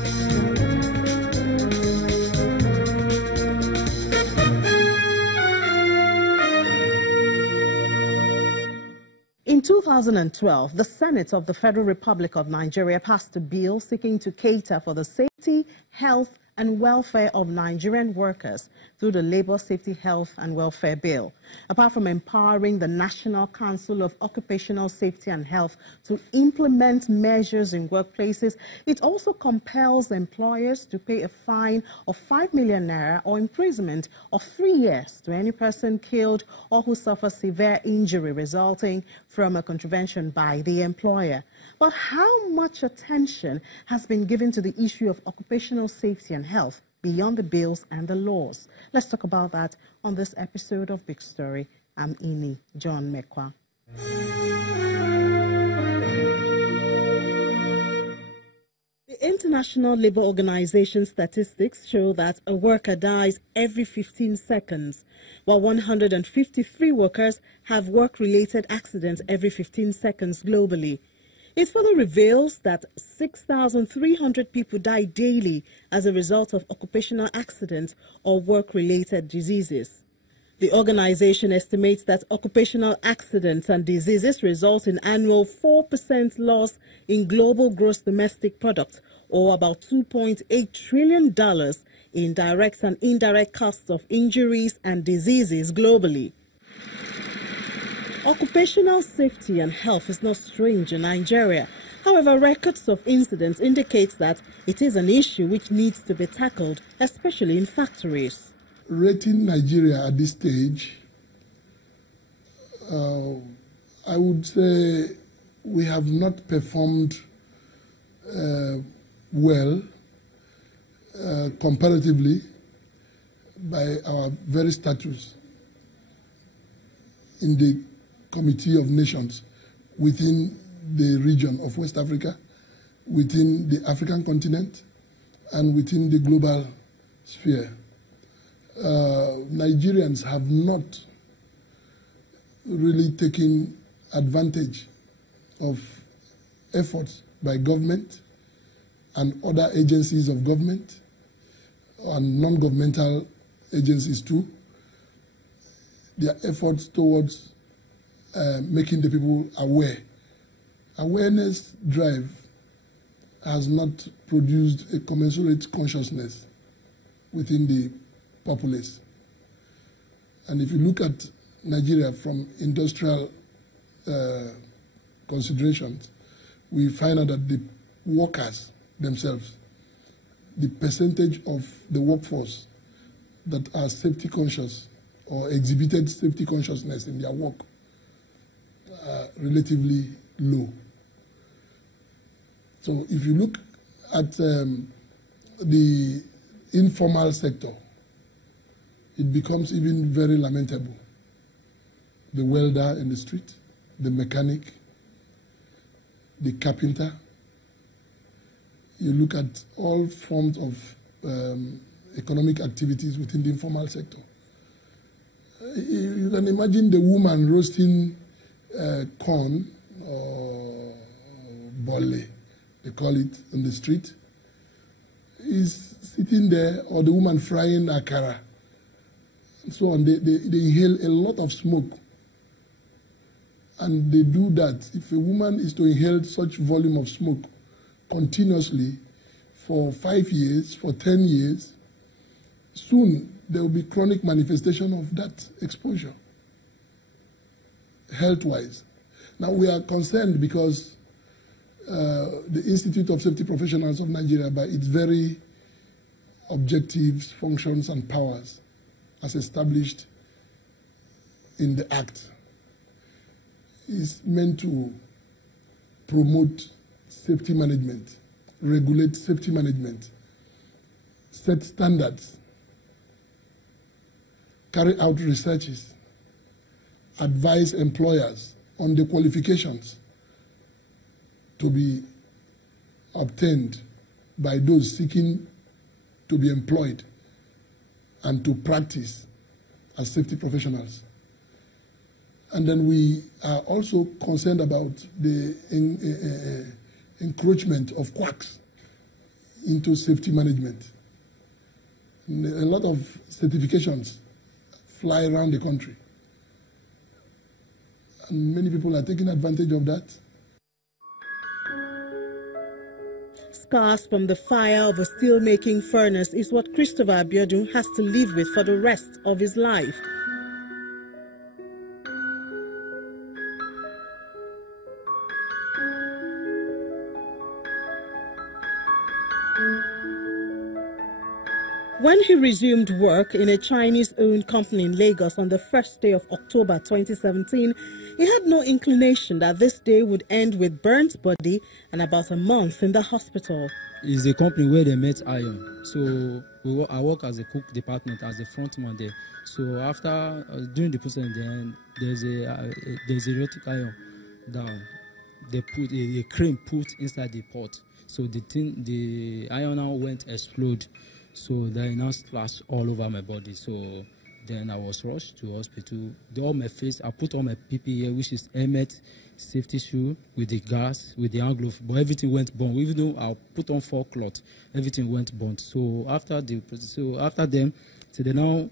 In 2012, the Senate of the Federal Republic of Nigeria passed a bill seeking to cater for the safety, health, and welfare of Nigerian workers through the Labor Safety, Health and Welfare Bill. Apart from empowering the National Council of Occupational Safety and Health to implement measures in workplaces, it also compels employers to pay a fine of 5 million naira or imprisonment of 3 years to any person killed or who suffers severe injury resulting from a contravention by the employer. But how much attention has been given to the issue of occupational safety and health beyond the bills and the laws? Let's talk about that on this episode of Big Story. I'm Ini John Mekwa. The International Labour Organization statistics show that a worker dies every 15 seconds, while 153 workers have work-related accidents every 15 seconds globally. It further reveals that 6,300 people die daily as a result of occupational accidents or work-related diseases. The organization estimates that occupational accidents and diseases result in annual 4% loss in global gross domestic product, or about $2.8 trillion in direct and indirect costs of injuries and diseases globally. Occupational safety and health is not strange in Nigeria. However, records of incidents indicate that it is an issue which needs to be tackled, especially in factories. Rating Nigeria at this stage, I would say we have not performed well comparatively by our very status in the Committee of Nations within the region of West Africa, within the African continent, and within the global sphere. Nigerians have not really taken advantage of efforts by government and other agencies of government and non-governmental agencies too, their efforts towards making the people aware. Awareness drive has not produced a commensurate consciousness within the populace. And if you look at Nigeria from industrial considerations, we find out that the workers themselves, the percentage of the workforce that are safety conscious or exhibited safety consciousness in their work are relatively low. So if you look at the informal sector, it becomes even very lamentable. The welder in the street, the mechanic, the carpenter. You look at all forms of economic activities within the informal sector. You can imagine the woman roasting corn or bolle, they call it, in the street, is sitting there, or the woman frying akara, and so on. They inhale a lot of smoke. And they do that. If a woman is to inhale such volume of smoke continuously for 5 years, for 10 years, soon there will be chronic manifestation of that exposure, health-wise. Now we are concerned because the Institute of Safety Professionals of Nigeria, by its very objectives, functions, and powers, as established in the Act, is meant to promote safety management, regulate safety management, set standards, carry out researches, advise employers on the qualifications to be obtained by those seeking to be employed and to practice as safety professionals. And then we are also concerned about the encroachment of quacks into safety management. And a lot of certifications fly around the country. And many people are taking advantage of that. Scars from the fire of a steel-making furnace is what Christopher Abiodun has to live with for the rest of his life. When he resumed work in a Chinese-owned company in Lagos on the first day of October 2017, he had no inclination that this day would end with burnt body and about a month in the hospital. It's a company where they make iron. So I work as a cook department, as a frontman there. So after doing the process, then there's a electric iron that they put a crane put inside the pot. So the iron now went explode. So then now splashed all over my body. So then I was rushed to hospital. All my face, I put on my PPE, which is helmet, safety shoe with the gas, with the hand glove, but everything went burnt. Even though I put on 4 cloth, everything went burnt. So after them, so they now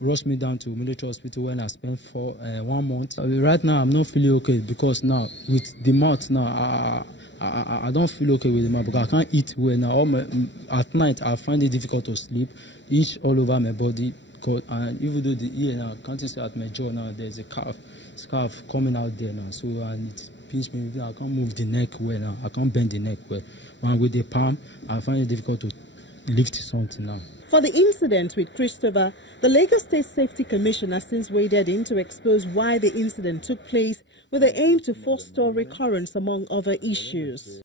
rushed me down to military hospital when I spent 1 month. Right now I'm not feeling okay because now with the mouth now I don't feel okay with the mouth because I can't eat well now. At night I find it difficult to sleep, itch all over my body. And even though the ear now, I can't see at my jaw now, there's a scarf coming out there now. So and it pinch me. I can't move the neck well now. I can't bend the neck well. And with the palm, I find it difficult to lift something now. For the incident with Christopher, the Lagos State Safety Commission has since waded in to expose why the incident took place with the aim to forestall recurrence among other issues.